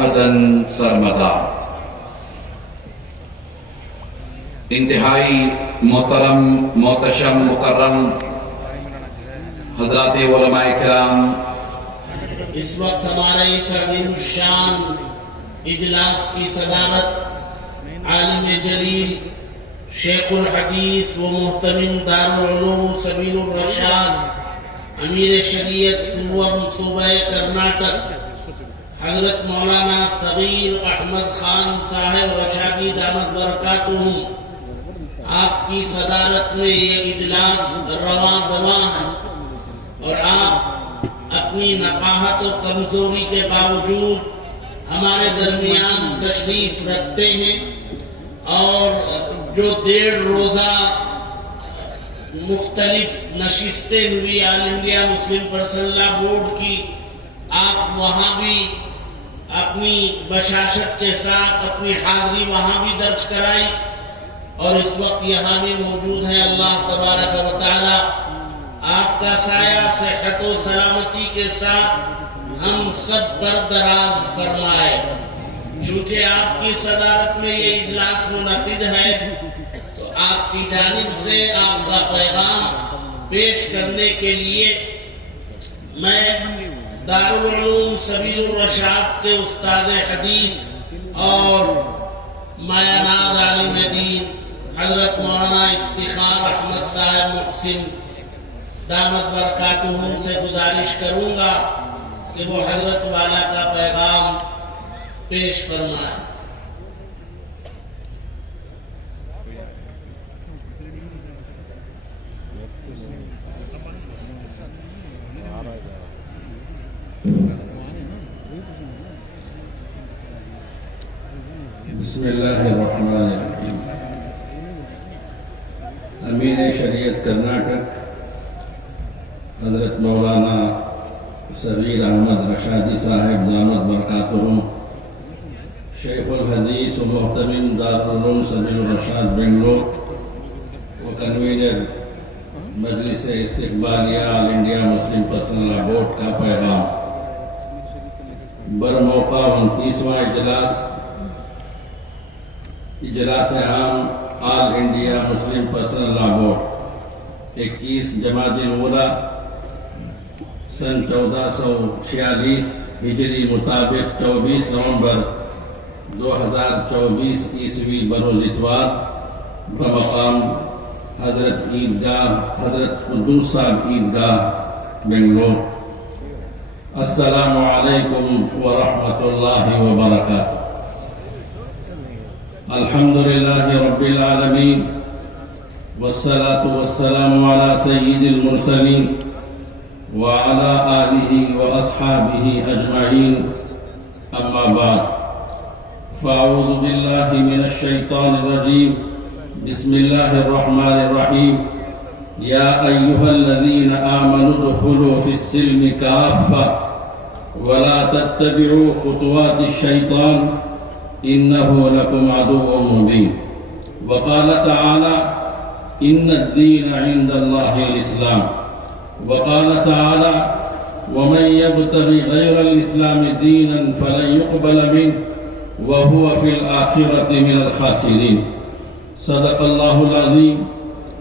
ابداً سرمدا۔ انتہائی محترم، محتشم، مکرم حضرات علماء کرام، اس وقت ہمارے اس عظیم الشان اجلاس کی صدارت عالم جلیل شیخ الحدیث و محتمم دارالعلوم سبیل الرشاد امیر شریعت صوبہ کرناٹک حضرت مولانا صغیر احمد خان صاحب رشادی دامت برکاتہم، آپ کی صدارت میں یہ اجلاس رواں دواں ہے، اور آپ اپنی نقاہت و کمزوری کے باوجود ہمارے درمیان تشریف رکھتے ہیں، اور جو 1.5 روزہ مختلف نشستیں ہوئی آل انڈیا مسلم پرسنل لا بورڈ کی، آپ وہاں بھی اپنی بشاشت کے ساتھ اپنی حاضری وہاں بھی درج کرائی، اور اس وقت یہاں بھی موجود ہے۔ اللہ تبارک و تعالی آپ کا سایہ صحت و سلامتی کے ساتھ ہم سب پر دراز فرمائے۔ چونکہ آپ کی صدارت میں یہ اجلاس منعقد ہے، تو آپ کی جانب سے آپ کا پیغام پیش کرنے کے لیے میں دارالعلوم سبیل الرشاد کے استاد حدیث اور مایہ ناز عالم دین حضرت مولانا افتخار احمد صاحب محسن دامت برکاتہم سے گزارش کروں گا کہ وہ حضرت والا کا پیغام پیش فرمائے۔ بسم اللہ الرحمن الرحیم۔ امیر شریعت کرناٹک حضرت مولانا صغیر احمد رشادی صاحب دامت برکاتہم، شیخ الحدیث و محتمم دارالعلوم سبیل الرشاد بنگلور و کنوینر مجلس استقبالیہ آل انڈیا مسلم پرسنل لا بورڈ کا پیغام۔ برموقع 29واں اجلاس عام آل انڈیا مسلم پرسنل لا بورڈ 21 جمادی الاولیٰ سن 1446 ہجری مطابق 24 نومبر 2024 عیسوی بروز اتوار بمقام حضرت عیدگاہ حضرت قدوس صاحب عیدگاہ بنگلور۔ السلام علیکم ورحمۃ اللہ وبرکاتہ۔ الحمدللہ رب العالمین والصلاة والسلام علی سید المرسلین وعلى آلہ وأصحابہ اجمعین، اما بعد فاعوذ باللہ من الشیطان الرجیم، بسم اللہ الرحمن الرحیم۔ یا ایہا الذین آمنوا ادخلوا فی السلم کافہ ولا تتبعوا خطوات الشیطان انہ لکم عدو مبین۔ وقال تعالی ان الدین عند اللہ الاسلام۔ وقال تعالى ومن يبتغي غير الإسلام دينا فلن يقبل منه وهو في الآخرة من الخاسرين۔ صدق الله العظيم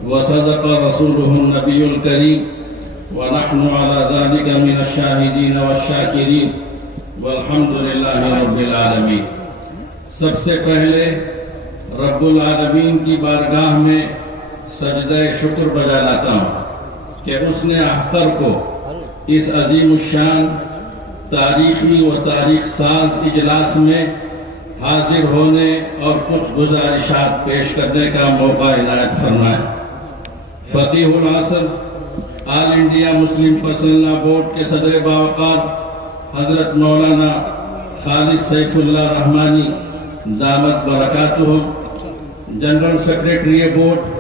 وصدق رسوله النبي الكريم، ونحن على ذلك من الشاهدين والشاكرين والحمد لله رب العالمين۔ سب سے پہلے رب العالمین کی بارگاہ میں سجدہ شکر بجا لاتا ہوں کہ اس نے احتر کو اس عظیم الشان تاریخی و تاریخ ساز اجلاس میں حاضر ہونے اور کچھ گزارشات پیش کرنے کا موقع عنایت فرمائے۔ فقیہ العصر آل انڈیا مسلم پرسنل لا بورڈ کے صدر باوقار حضرت مولانا خالد سیف اللہ رحمانی دامت برکاتہم، جنرل سیکریٹری بورڈ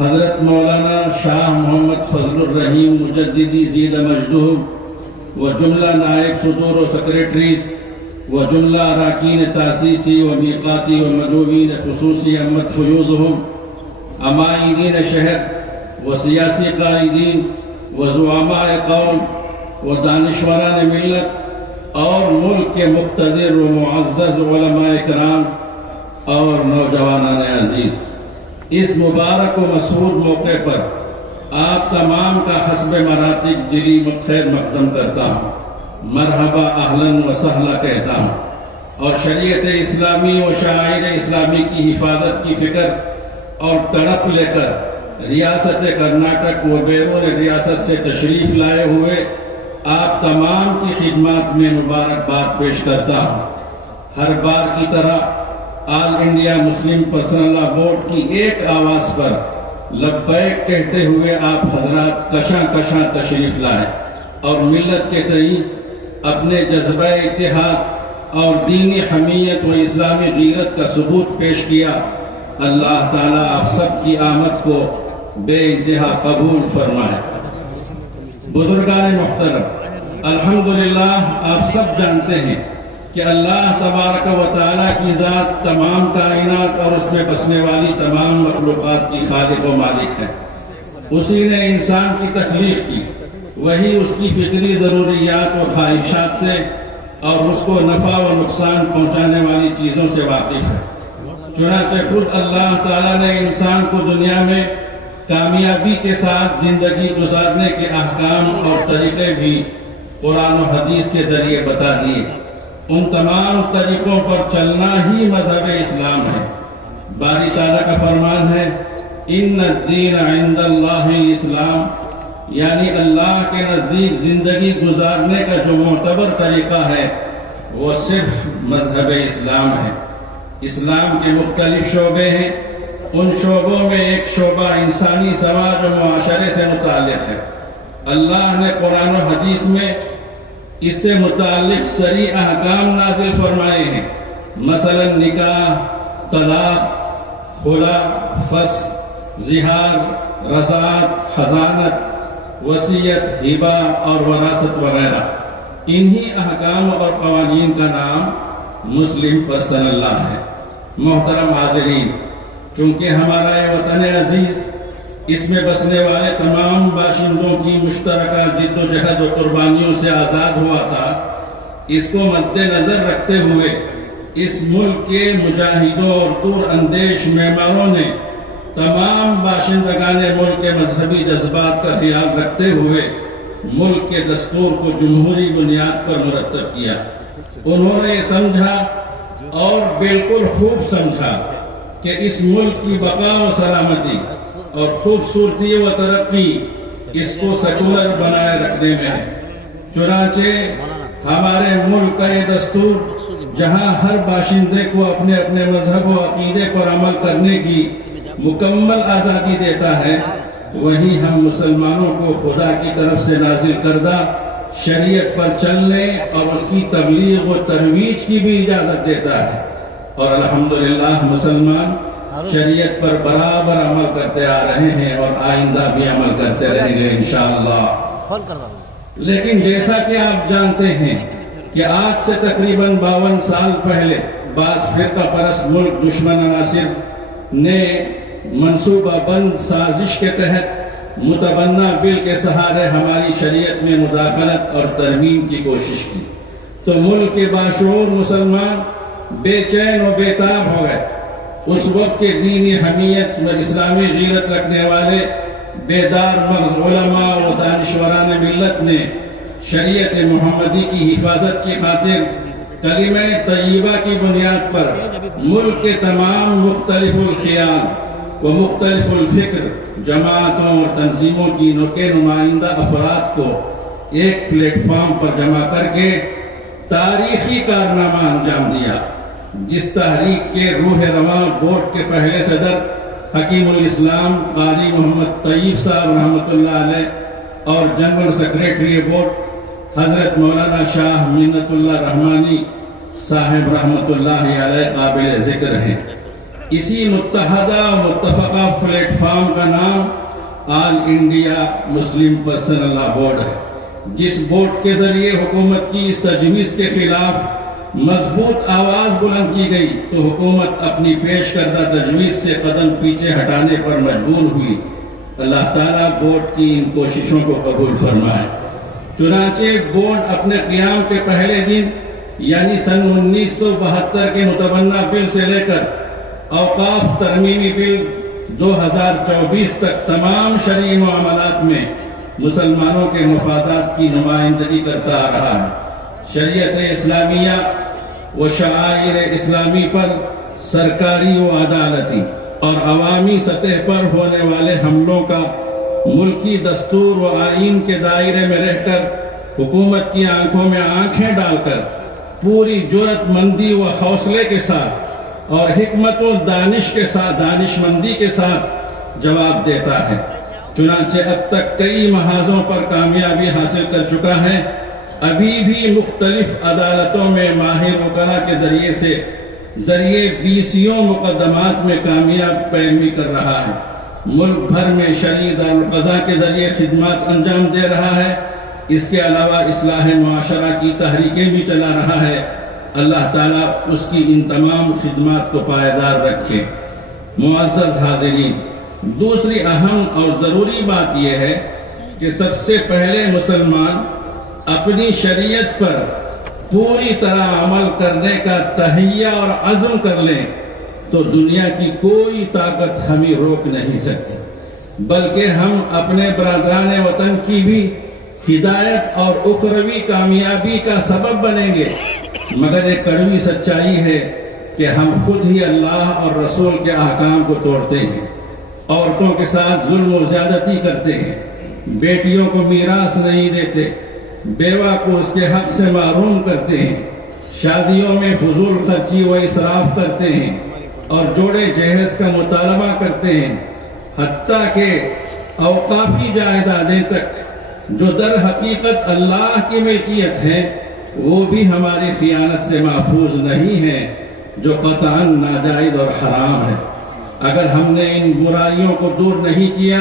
حضرت مولانا شاہ محمد فضل الرحیم مجددی زید مجدہم، و جملہ نائب صدور و سیکریٹریز و جملہ اراکین تاسیسی و میقاتی و مدعوین خصوصی امت فیوضہم، عمائدین شہر و سیاسی قائدین و زعماء قوم و دانشوران ملت اور ملک کے مقتدر و معزز علماء کرام اور نوجوانان عزیز، اس مبارک و مسعود موقع پر آپ تمام کا حسب مراتب دلی خیر مقدم کرتا ہوں، مرحبا اہلاً و سہلا کہتا ہوں، اور شریعت اسلامی و شعائر اسلامی کی حفاظت کی فکر اور تڑپ لے کر ریاست کرناٹک و بیرون ریاست سے تشریف لائے ہوئے آپ تمام کی خدمات میں مبارکباد پیش کرتا ہوں۔ ہر بار کی طرح آل انڈیا مسلم پرسنل لا بورڈ کی ایک آواز پر لبیک کہتے ہوئے آپ حضرات کشاں کشاں تشریف لائے اور ملت کے تئیں اپنے جذبہ اتحاد اور دینی حمیت و اسلامی غیرت کا ثبوت پیش کیا۔ اللہ تعالیٰ آپ سب کی آمد کو بے انتہا قبول فرمائے۔ بزرگان محترم، الحمدللہ آپ سب جانتے ہیں کہ اللہ تبارک و تعالیٰ کی ذات تمام کائنات اور اس میں بسنے والی تمام مخلوقات کی خالق و مالک ہے۔ اسی نے انسان کی تخلیق کی، وہی اس کی فطری ضروریات و خواہشات سے اور اس کو نفع و نقصان پہنچانے والی چیزوں سے واقف ہے۔ چنانچہ خود اللہ تعالیٰ نے انسان کو دنیا میں کامیابی کے ساتھ زندگی گزارنے کے احکام اور طریقے بھی قرآن و حدیث کے ذریعے بتا دیے۔ ان تمام طریقوں پر چلنا ہی مذہب اسلام ہے۔ باری تعالیٰ کا فرمان ہے، ان الدین عند اللہ الاسلام، یعنی اللہ کے نزدیک زندگی گزارنے کا جو معتبر طریقہ ہے وہ صرف مذہب اسلام ہے۔ اسلام کے مختلف شعبے ہیں، ان شعبوں میں ایک شعبہ انسانی سماج و معاشرے سے متعلق ہے۔ اللہ نے قرآن و حدیث میں اس سے متعلق صریح احکام نازل فرمائے ہیں، مثلا نکاح، طلاق، خلا، فسخ، زہار، رضاعت، حضانت، وصیت، ہبہ اور وراثت وغیرہ۔ انہی احکام اور قوانین کا نام مسلم پرسنل لا ہے۔ محترم حاضرین، چونکہ ہمارا یہ وطن عزیز اس میں بسنے والے تمام باشندوں کی مشترکہ جد و جہد و قربانیوں سے آزاد ہوا تھا، اس کو مد نظر رکھتے ہوئے اس ملک کے مجاہدوں اور دور اندیش معماروں نے تمام باشندگان ملک کے مذہبی جذبات کا خیال رکھتے ہوئے ملک کے دستور کو جمہوری بنیاد پر مرتب کیا۔ انہوں نے یہ سمجھا اور بالکل خوب سمجھا کہ اس ملک کی بقا و سلامتی اور خوبصورتی و ترقی اس کو سیکولر بنائے رکھنے میں ہے۔ چنانچہ ہمارے ملک کا یہ دستور جہاں ہر باشندے کو اپنے اپنے مذہب و عقیدے پر عمل کرنے کی مکمل آزادی دیتا ہے، وہیں ہم مسلمانوں کو خدا کی طرف سے نازل کردہ شریعت پر چلنے اور اس کی تبلیغ و ترویج کی بھی اجازت دیتا ہے، اور الحمدللہ مسلمان شریعت پر برابر عمل کرتے آ رہے ہیں اور آئندہ بھی عمل کرتے رہیں گے انشاءاللہ۔ لیکن جیسا کہ آپ جانتے ہیں کہ آج سے تقریباً 52 سال پہلے بعض فرقہ پرست ملک دشمن عناصر نے منصوبہ بند سازش کے تحت متبنہ بل کے سہارے ہماری شریعت میں مداخلت اور ترمیم کی کوشش کی، تو ملک کے باشعور مسلمان بے چین و بے تاب ہو گئے۔ اس وقت کے دینی حمیت و اسلامی غیرت رکھنے والے بیدار مغز علماء و دانشوران ملت نے شریعت محمدی کی حفاظت کی خاطر کلمہ طیبہ کی بنیاد پر ملک کے تمام مختلف الخیال و مختلف الفکر جماعتوں اور تنظیموں کی نمائندہ افراد کو ایک پلیٹ فارم پر جمع کر کے تاریخی کارنامہ انجام دیا، جس تحریک کے روح رواں بورڈ کے پہلے صدر حکیم الاسلام قاری محمد طیب صاحب رحمۃ اللہ علیہ اور جنرل سیکریٹری بورڈ حضرت مولانا شاہ منت اللہ رحمانی صاحب رحمۃ اللہ علیہ قابل ذکر ہیں۔ اسی متحدہ و متفقہ پلیٹ فارم کا نام آل انڈیا مسلم پرسنل لا بورڈ ہے، جس بورڈ کے ذریعے حکومت کی اس تجویز کے خلاف مضبوط آواز بلند کی گئی تو حکومت اپنی پیش کردہ تجویز سے قدم پیچھے ہٹانے پر مجبور ہوئی۔ اللہ تعالیٰ بورڈ کی ان کوششوں کو قبول فرمائے۔ چنانچہ بورڈ اپنے قیام کے پہلے دن یعنی سن 1972 کے متبنہ بل سے لے کر اوقاف ترمیمی بل 2024 تک تمام شرعی معاملات میں مسلمانوں کے مفادات کی نمائندگی کرتا آ رہا ہے۔ شریعت اسلامیہ و شعائر اسلامی پر سرکاری و عدالتی اور عوامی سطح پر ہونے والے حملوں کا ملکی دستور و آئین کے دائرے میں رہ کر حکومت کی آنکھوں میں آنکھیں ڈال کر پوری جرأت مندی و حوصلے کے ساتھ اور حکمت و دانش مندی کے ساتھ جواب دیتا ہے۔ چنانچہ اب تک کئی محاذوں پر کامیابی حاصل کر چکا ہے، ابھی بھی مختلف عدالتوں میں ماہر وکلاء کے ذریعے 20 مقدمات میں کامیاب پیروی کر رہا ہے، ملک بھر میں شرعی دارالقضاء کے ذریعے خدمات انجام دے رہا ہے، اس کے علاوہ اصلاح معاشرہ کی تحریکیں بھی چلا رہا ہے۔ اللہ تعالیٰ اس کی ان تمام خدمات کو پائیدار رکھے۔ معزز حاضرین، دوسری اہم اور ضروری بات یہ ہے کہ سب سے پہلے مسلمان اپنی شریعت پر پوری طرح عمل کرنے کا تہیہ اور عزم کر لیں تو دنیا کی کوئی طاقت ہمیں روک نہیں سکتی، بلکہ ہم اپنے برادران وطن کی بھی ہدایت اور اخروی کامیابی کا سبب بنیں گے۔ مگر ایک کڑوی سچائی ہے کہ ہم خود ہی اللہ اور رسول کے احکام کو توڑتے ہیں، عورتوں کے ساتھ ظلم و زیادتی کرتے ہیں، بیٹیوں کو میراث نہیں دیتے، بیوہ کو اس کے حق سے محروم کرتے ہیں، شادیوں میں فضول خرچی و اسراف کرتے ہیں اور جوڑے جہیز کا مطالبہ کرتے ہیں، حتیٰ کہ اوقافی جائیدادیں تک جو در حقیقت اللہ کی ملکیت ہے وہ بھی ہماری خیانت سے محفوظ نہیں ہے، جو قطعاً ناجائز اور حرام ہے۔ اگر ہم نے ان برائیوں کو دور نہیں کیا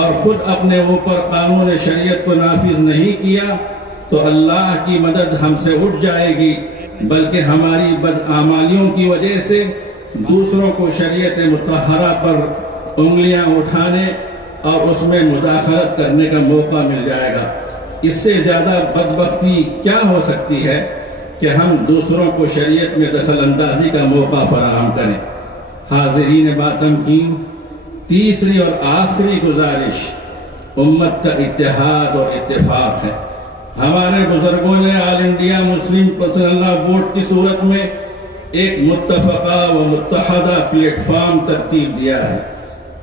اور خود اپنے اوپر قانون شریعت کو نافذ نہیں کیا تو اللہ کی مدد ہم سے اٹھ جائے گی، بلکہ ہماری بدعمالیوں کی وجہ سے دوسروں کو شریعت مطہرہ پر انگلیاں اٹھانے اور اس میں مداخلت کرنے کا موقع مل جائے گا۔ اس سے زیادہ بدبختی کیا ہو سکتی ہے کہ ہم دوسروں کو شریعت میں دخل اندازی کا موقع فراہم کریں۔ حاضرین باتمکین، تیسری اور آخری گزارش امت کا اتحاد اور اتفاق ہے۔ ہمارے بزرگوں نے آل انڈیا مسلم پسند اللہ بورڈ کی صورت میں ایک متفقہ و متحدہ پلیٹ فارم ترتیب دیا ہے۔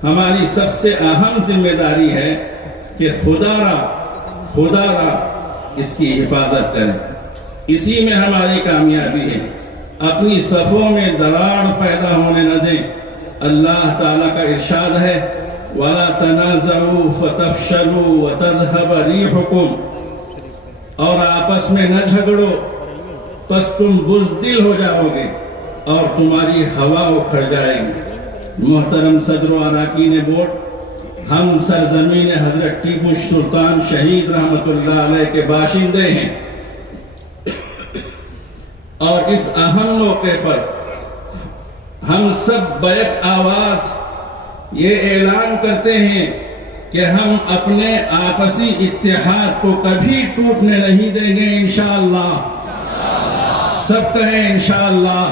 ہماری سب سے اہم ذمہ داری ہے کہ خدا را اس کی حفاظت کریں، اسی میں ہماری کامیابی ہے۔ اپنی صفوں میں دراڑ پیدا ہونے نہ دیں۔ اللہ تعالیٰ کا ارشاد ہے وَلَا تَنَازَعُوا فَتَفْشَلُوا وَتَذْهَبَ رِيحُكُمْ، اور آپس میں نہ جھگڑو پس تم بزدل ہو جاؤ گے اور تمہاری ہوا اکھڑ جائے گی۔ محترم صدر و اراکین بورڈ، ہم سرزمین حضرت ٹیپو سلطان شہید رحمت اللہ علیہ کے باشندے ہیں، اور اس اہم موقع پر ہم سب بیک آواز یہ اعلان کرتے ہیں کہ ہم اپنے آپسی اتحاد کو کبھی ٹوٹنے نہیں دیں گے انشاءاللہ۔ سب کہیں انشاءاللہ۔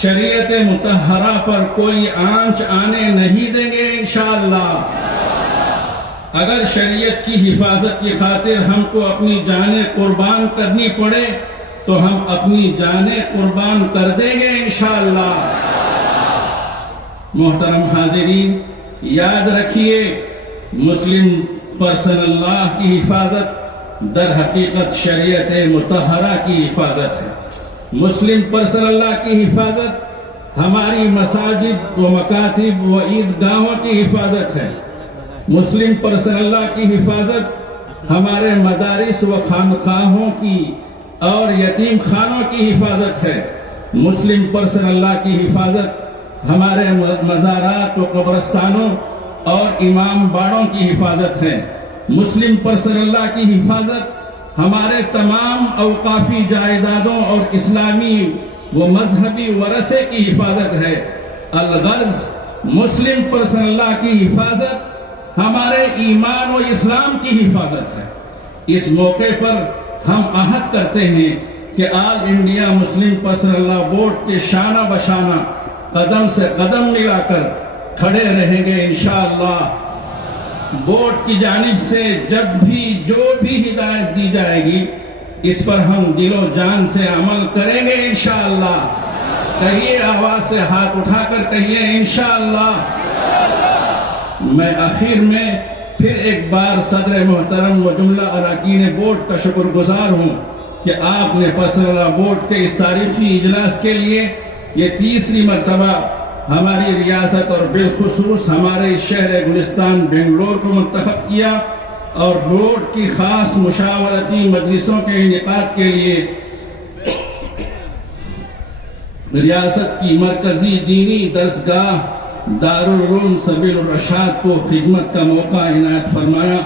شریعت مطہرہ پر کوئی آنچ آنے نہیں دیں گے انشاءاللہ۔ اگر شریعت کی حفاظت کی خاطر ہم کو اپنی جانیں قربان کرنی پڑے تو ہم اپنی جانیں قربان کر دیں گے انشاءاللہ۔ محترم حاضرین، یاد رکھیے مسلم پرسن اللہ کی حفاظت در حقیقت شریعت مطہرہ کی حفاظت ہے۔ مسلم پرسن اللہ کی حفاظت ہماری مساجد و مکاتب و عیدگاہوں کی حفاظت ہے۔ مسلم پرسن اللہ کی حفاظت ہمارے مدارس و خانقاہوں کی اور یتیم خانوں کی حفاظت ہے۔ مسلم پرسن اللہ کی حفاظت ہمارے مزارات و قبرستانوں اور امام باڑوں کی حفاظت ہے۔ مسلم پرسن اللہ کی حفاظت ہمارے تمام اوقافی جائیدادوں اور اسلامی و مذہبی ورثے کی حفاظت ہے۔ الغرض مسلم پرسن اللہ کی حفاظت ہمارے ایمان و اسلام کی حفاظت ہے۔ اس موقع پر ہم عہد کرتے ہیں کہ آل انڈیا مسلم پرسنل بورڈ کے شانہ بشانہ قدم سے قدم ملا کر کھڑے رہیں گے انشاءاللہ۔ بورڈ کی جانب سے جب بھی جو بھی ہدایت دی جائے گی اس پر ہم دل و جان سے عمل کریں گے انشاءاللہ۔ کہیے آواز سے، ہاتھ اٹھا کر کہیے انشاءاللہ۔ میں آخر میں پھر ایک بار صدر محترم و جملہ اراکین بورڈ کا شکر گزار ہوں کہ آپ نے پرسنل لا بورڈ کے اس تاریخی اجلاس کے لیے یہ تیسری مرتبہ ہماری ریاست اور بالخصوص ہمارے اس شہر گلستان بنگلور کو منتخب کیا، اور بورڈ کی خاص مشاورتی مجلسوں کے انعقاد کے لیے ریاست کی مرکزی دینی درسگاہ دارالعلوم سبیل الرشاد کو خدمت کا موقع عنایت فرمایا۔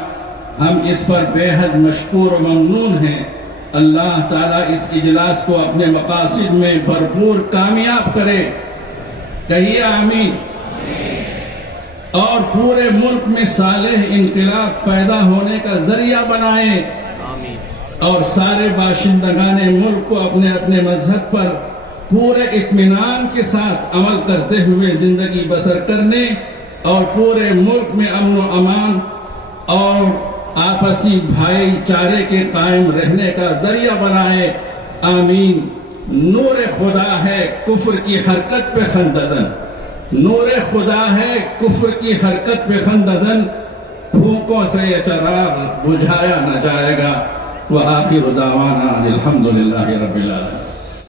ہم اس پر بے حد مشکور و ممنون ہیں۔ اللہ تعالیٰ اس اجلاس کو اپنے مقاصد میں بھرپور کامیاب کرے، کہیے آمین، اور پورے ملک میں صالح انقلاب پیدا ہونے کا ذریعہ بنائے، اور سارے باشندگان ملک کو اپنے اپنے مذہب پر پورے اطمینان کے ساتھ عمل کرتے ہوئے زندگی بسر کرنے اور پورے ملک میں امن و امان اور آپسی بھائی چارے کے قائم رہنے کا ذریعہ بنائے، آمین۔ نور خدا ہے کفر کی حرکت پہ خندزن، نور خدا ہے کفر کی حرکت پہ خندزن، پھونکوں سے یہ چراغ بجھایا نہ جائے گا۔ وآخر دعوانا الحمدللہ رب العالمین۔